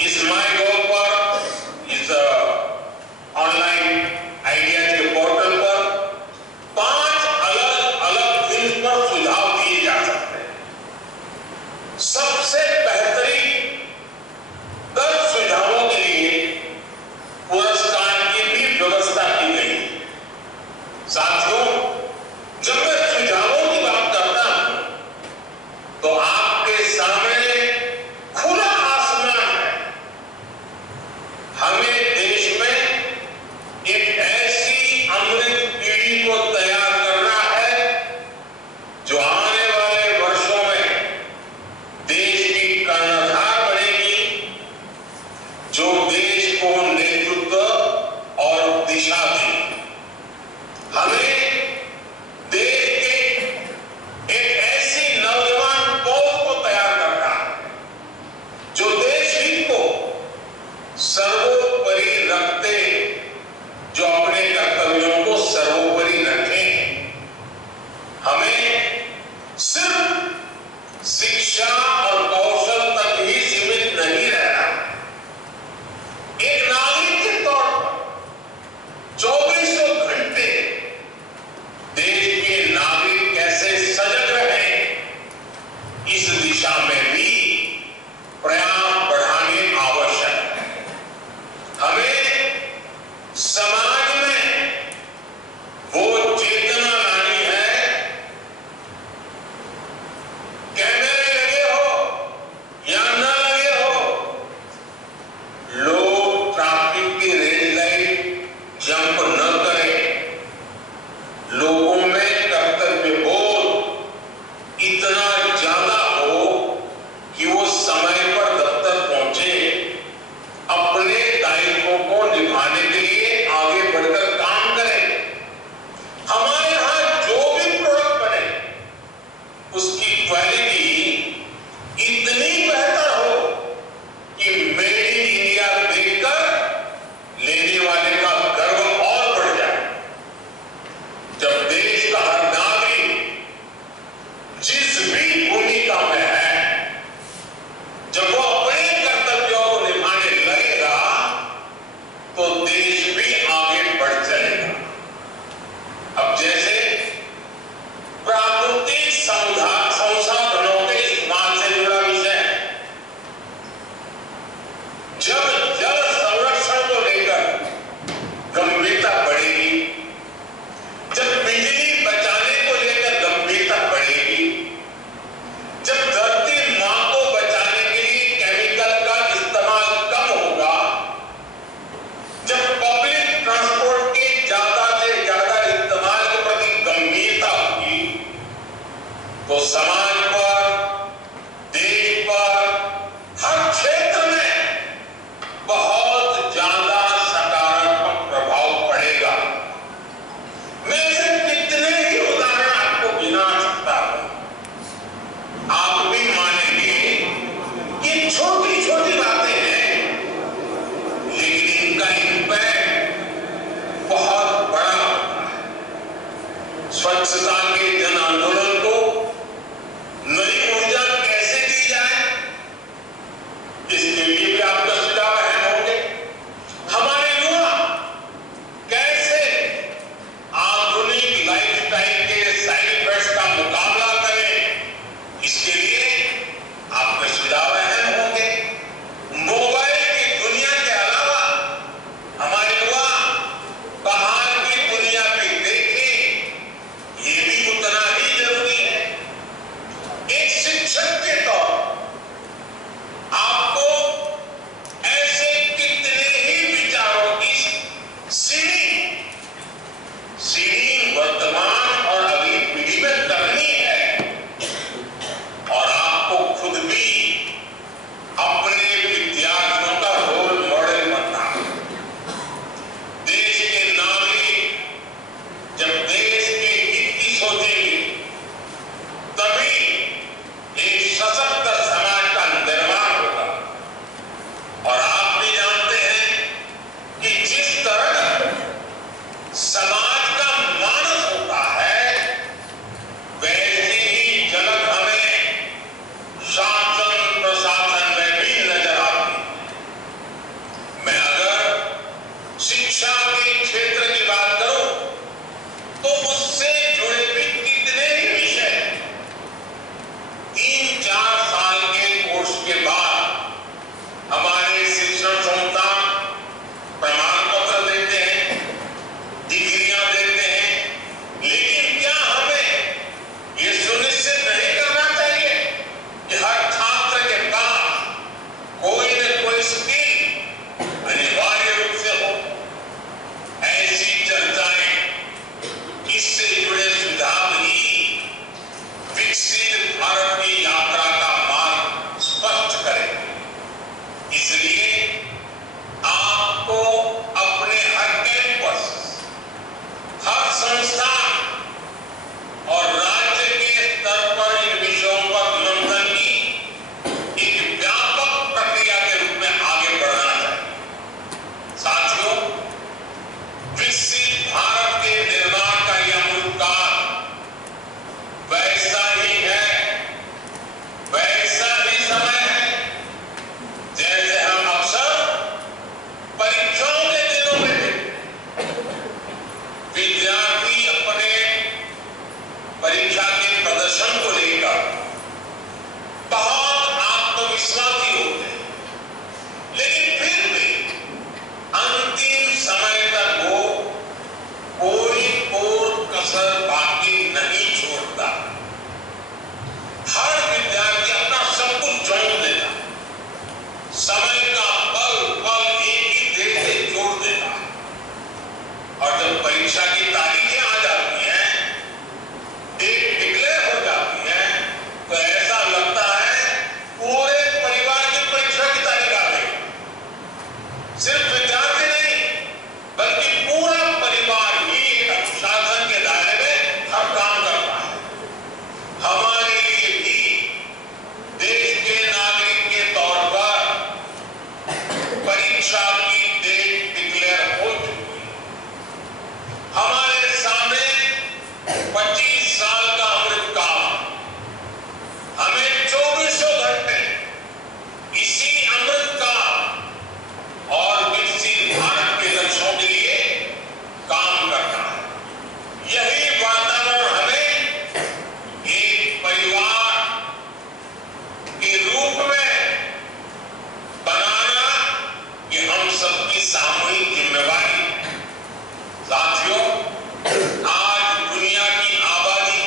इस MyGov पर, इस ऑनलाइन आइडियाज के पोर्टल पर 5 अलग-अलग थिम्स पर सुझाव दिए जा सकते हैं। सबसे बेहतरीन 10 सुझावों के लिए पुरस्कार की भी व्यवस्था की गई है। साथियों, जब मैं सुझावों की बात करता हूं तो आपके सामने खुला आसमान है स्किल अनिवार्य रूप से हो। ऐसी चर्चाएं, इससे जुड़े सुझाव ही विकसित भारत की यात्रा का मार्ग स्पष्ट करेंगे। इसलिए आपको अपने हर कैंपस, हर संस्थान और राज्य के स्तर पर इन विषयों पर मंथन की एक व्यापक प्रक्रिया के रूप में आगे बढ़ना चाहिए। साथियों, विकसित भारत के निर्माण का यह अमृतकाल वैसा ही है, वैसा ही समय है जैसे हम अक्सर परीक्षाओं के दिनों में थे। विद्यार्थी अपने परीक्षा के प्रदर्शन को लेकर बहुत आत्मविश्वासी होते हैं, लेकिन फिर भी अंतिम समय तक वो कोई और कसर बाकी नहीं छोड़ता। हर विद्यार्थी अपना सब कुछ झोंक देता, समय का पल पल एक ही देर से जोड़ देता, और जब परीक्षा की तारीखें आ जाती हैं, डेट डिक्लेयर हो जाती है, तो ऐसा लगता है पूरे परिवार की परीक्षा की तारीख आ गई। सिर्फ विद्यार्थी नहीं, बल्कि पूरा परिवार ही एक अनुशासन के दायरे में हर काम करता है। हमारे लिए भी देश के नागरिक के तौर पर परीक्षा की डेट डिक्लेयर हो चुकी है। हमारे सामने 25 साल का अमृतकाल, हमें 24 घंटे इसी अमृतकाल और विकसित भारत के लक्ष्यों के लिए काम करना है। यही वातावरण हमें एक परिवार के रूप में बनाना, ये हम सबकी सामूहिक जिम्मेवारी। साथियों, आज दुनिया की आबादी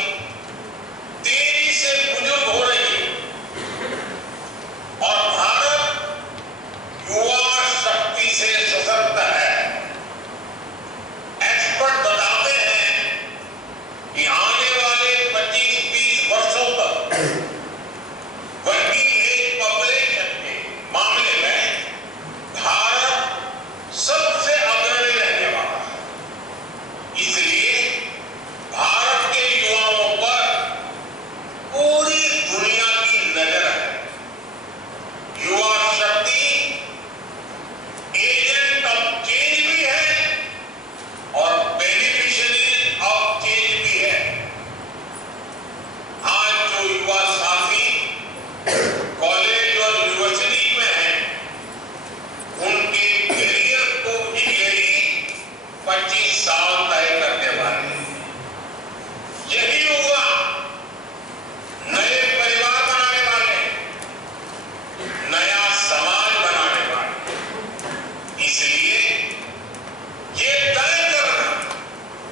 तेजी से बुजुर्ग हो रही है और भारत युवा शक्ति से सशक्त है। एक्सपर्ट बताते हैं कि आने वाले 25-20 वर्षों तक वर्किंग एज पॉपुलेशन के मामले में भारत सबसे अग्रणी रहने वाला है। इसलिए भारत के युवाओं पर पूरी दुनिया की नजर है। युवा शक्ति एजेंट ऑफ चेंज भी है और बेनिफिशियरी ऑफ चेंज भी है। आज जो युवा साथी कॉलेज और यूनिवर्सिटी में हैं, उनके करियर को ही 25 साल तय करने वाले हैं। यही युवा नए परिवार बनाने वाले, नया समाज बनाने वाले। इसलिए ये तय करना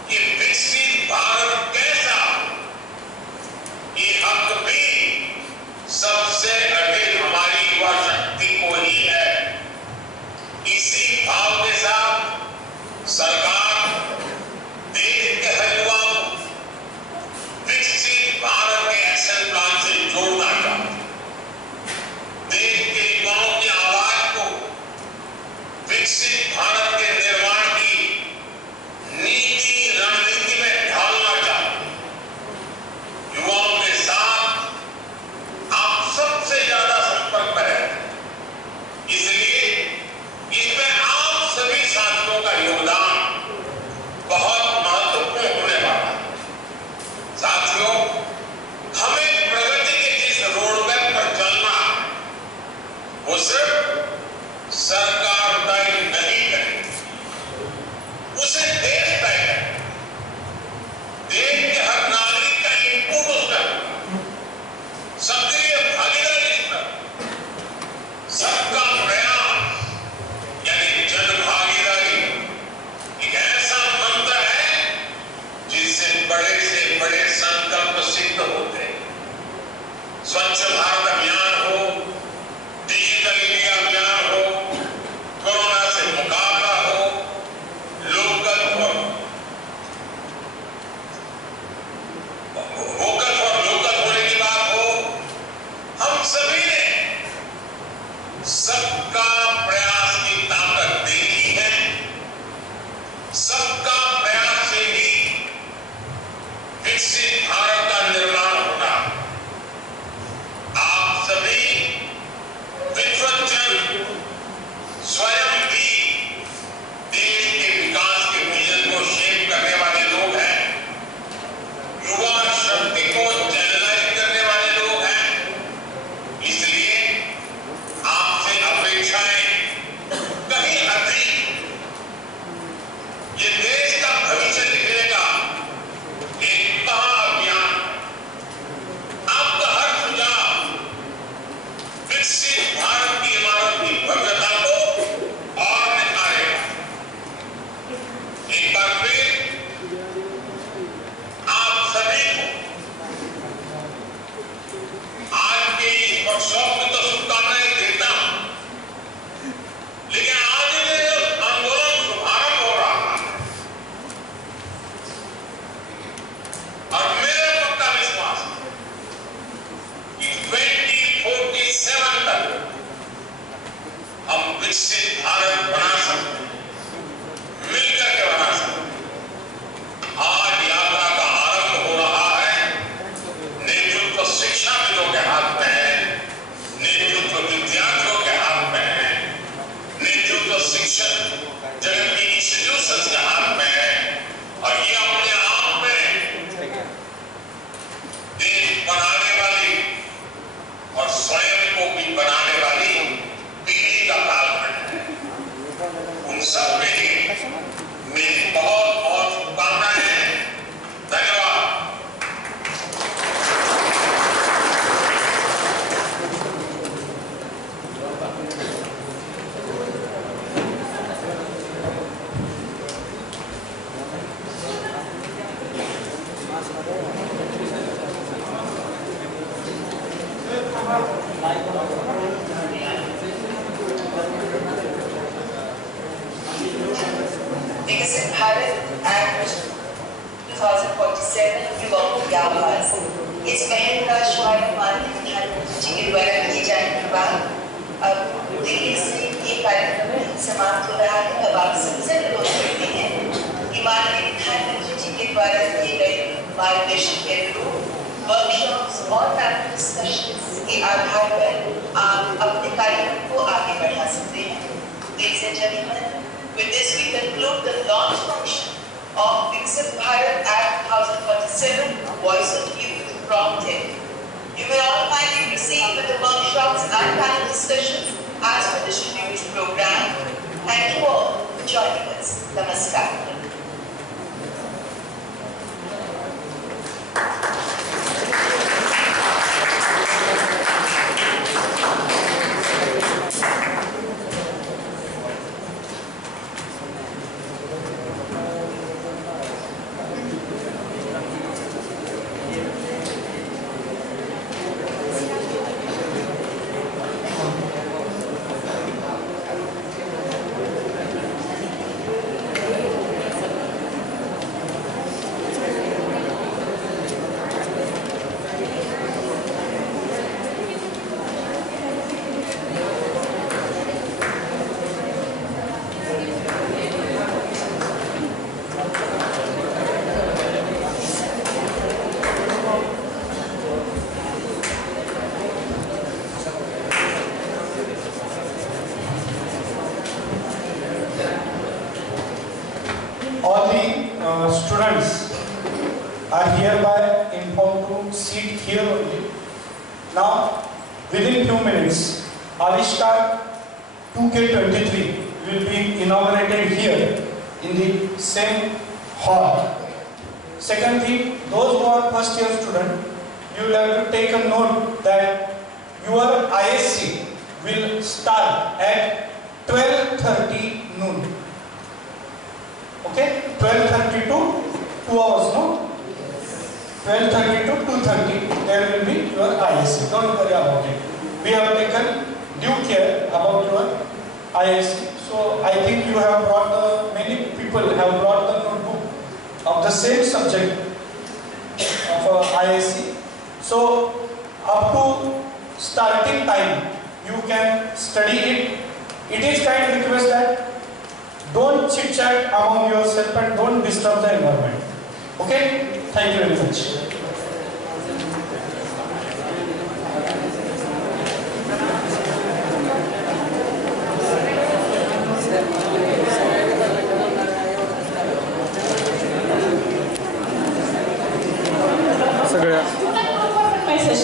कि विकसित भारत कैसा, ये हक भी सबसे अधिक हमारी युवा शक्ति को ही है। इसी भाव के साथ सरकार देश के हर युवा को विकसित भारत के एक्शन प्लान से जोड़ना चाहती है। देश के युवाओं की आवाज को विकसित भारत के निर्माण की नीति रणनीति में ढालना चाहती है। युवाओं के साथ आप सबसे ज्यादा संपर्क में रहते हैं, इसलिए इसमें आप सभी साथियों का योगदान बहुत महत्वपूर्ण होने वाला है। साथियों, हमें प्रगति के जिस रोडमैप पर चलना है, वो सिर्फ सरकार तय नहीं करेगी, उसे देश तय करेगा। देश के हर नागरिक का इनपुट उसमें होगा, सक्रिय भागीदारी इसमें, सबका प्रयास यानी जन भागीदारी एक ऐसा मंत्र है जिससे बड़े से बड़े संकल्प सिद्ध होते हैं। स्वच्छ भारत अभियान हो, डिजिटल इंडिया अभियान हो, विकसित भारत बना सकते हैं, मिलकर के बना सकते हैं। आज यात्रा का आरंभ हो रहा है। नेतृत्व शिक्षाविदों के हाथ में है, नेतृत्व विद्यार्थियों के हाथ में है, नेतृत्व शिक्षक जगत की इंस्टीट्यूशंस के हाथ में है, और ये अपने आप में देश बनाने वाली और स्वयं को भी बनाने वाली पीढ़ी का कालखंड है। उन सब के लिए मेरी बहुत बहुत शुभकामनाएं हैं। धन्यवाद। विकसित भारत एक्ट 2047 युवाओं के आवाज इस पहल का शुभारंभ माननीय प्रधानमंत्री जी के द्वारा किए जाने के बाद अब दिल्ली से ये कार्यक्रम समाप्त हो रहा है। अब आप सबसे अनुरोध करते हैं कि माननीय प्रधानमंत्री जी के द्वारा किए गए मार्गदर्शन के अनुरूप वर्कशॉप्स और पैनल डिस्कशंस के आधार पर आप अपने कार्यक्रम को आगे बढ़ा सकते हैं। Ladies and gentlemen, with this we conclude the launch function of Viksit Bharat Act 2047, Voice of Youth, Prompt 10. You may all kindly proceed with the workshops and panel discussions as per the scheduled program. Thank you all for joining us. Namaskar. All the students are hereby informed to sit here only. Now, within few minutes, Avishkar 2K23 will be inaugurated here in the same hall. Second thing, those who are first year student, you will have to take a note that your ISC will start at 12:30 noon. Okay, 12:30 to 2 hours, no? 12:30 to 2:30, there will be your ISC. Don't worry about it. We have taken due care about your ISC. So I think you have brought many people have brought the notebook of the same subject of ISC. So up to starting time, you can study it. It is kind request that don't chit chat among yourself and don't disturb the environment. Okay? Thank you very much. पैसे